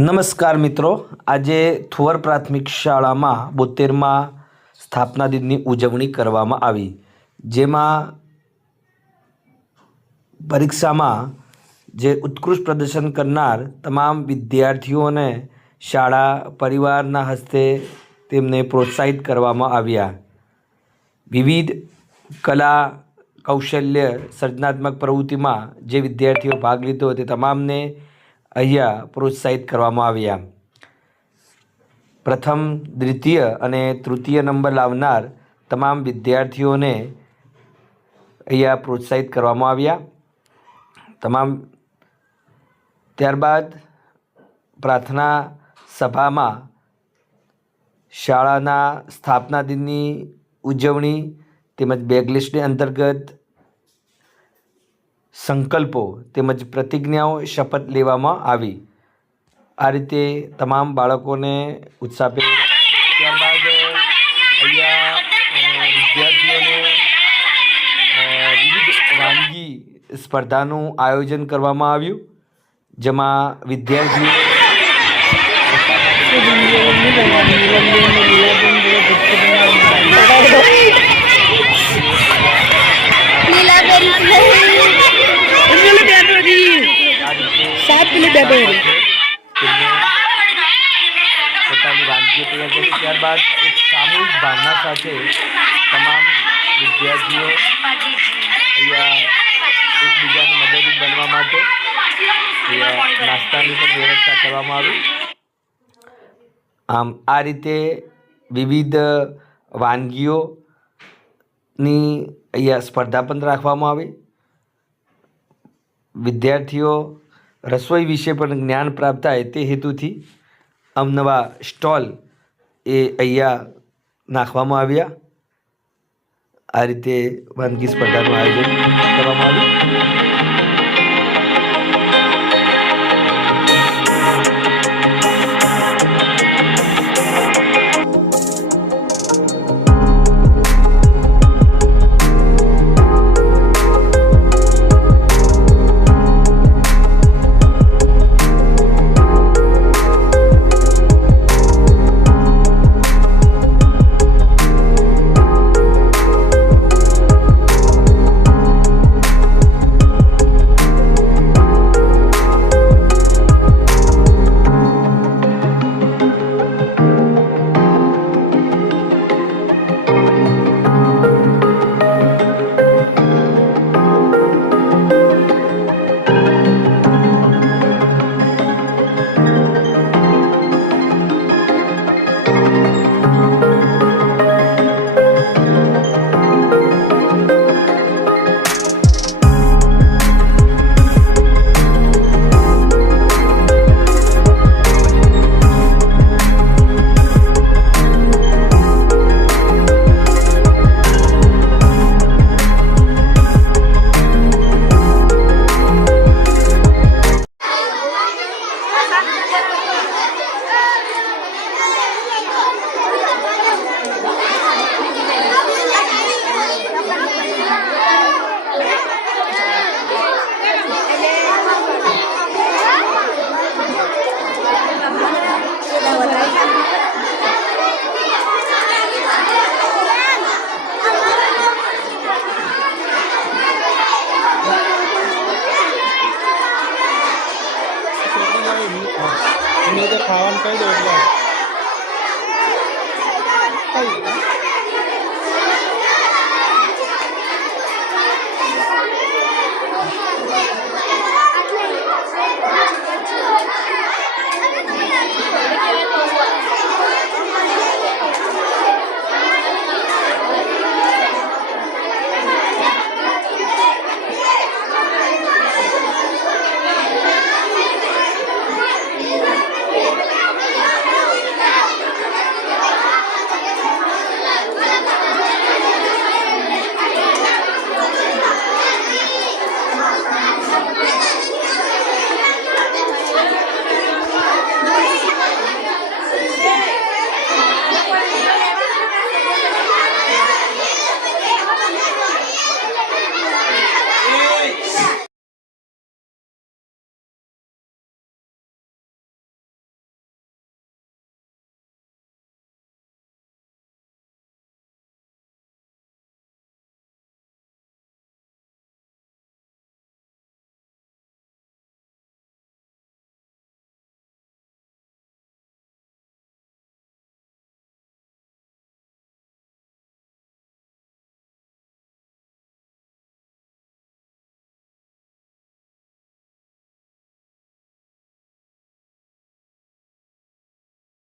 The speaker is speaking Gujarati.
નમસ્કાર મિત્રો, આજે થુવર પ્રાથમિક શાળામાં 72મા સ્થાપના દિનની ઉજવણી કરવામાં આવી, જેમાં પરીક્ષામાં જે ઉત્કૃષ્ટ પ્રદર્શન કરનાર તમામ વિદ્યાર્થીઓને શાળા પરિવારના હસ્તે તેમને પ્રોત્સાહિત કરવામાં આવ્યા। વિવિધ કલા કૌશલ્ય સર્જનાત્મક પ્રવૃત્તિમાં જે વિદ્યાર્થીઓ ભાગ લીધો તે તમામને અહીંયા પ્રોત્સાહિત કરવામાં આવ્યા। પ્રથમ, દ્વિતીય અને તૃતીય નંબર લાવનાર તમામ વિદ્યાર્થીઓને અહીંયા પ્રોત્સાહિત કરવામાં આવ્યા। ત્યારબાદ પ્રાર્થના સભામાં શાળાના સ્થાપના દિનની ઉજવણી તેમજ બેગલિસ્ટની અંતર્ગત સંકલ્પો તેમજ પ્રતિજ્ઞાઓ શપથ લેવામાં આવી। આ રીતે તમામ બાળકોને ઉત્સાહભેર ત્યારબાદ અહીંયા વિદ્યાર્થીઓને વિવિધ વાનગી સ્પર્ધાનું આયોજન કરવામાં આવ્યું, જેમાં વિદ્યાર્થીઓ પોતાની વાનગીઓ તૈયાર કરી। ત્યારબાદ એક સામૂહિક ભાવના સાથે તમામ વિદ્યાર્થીઓ અહીંયા એકબીજાને મદદરૂપ બનવા માટે નાસ્તાની પણ વ્યવસ્થા કરવામાં આવી। આમ આ રીતે વિવિધ વાનગીઓની અહીંયા સ્પર્ધા પણ રાખવામાં આવી। વિદ્યાર્થીઓ રસોઈ વિશે પણ જ્ઞાન પ્રાપ્ત થાય તે હેતુથી અવનવા સ્ટોલ એ અહીંયા નાખવામાં આવ્યા। આ રીતે વાનગી સ્પર્ધાનું આયોજન કરવામાં આવ્યું। ખાવાનું કહી દો એટલે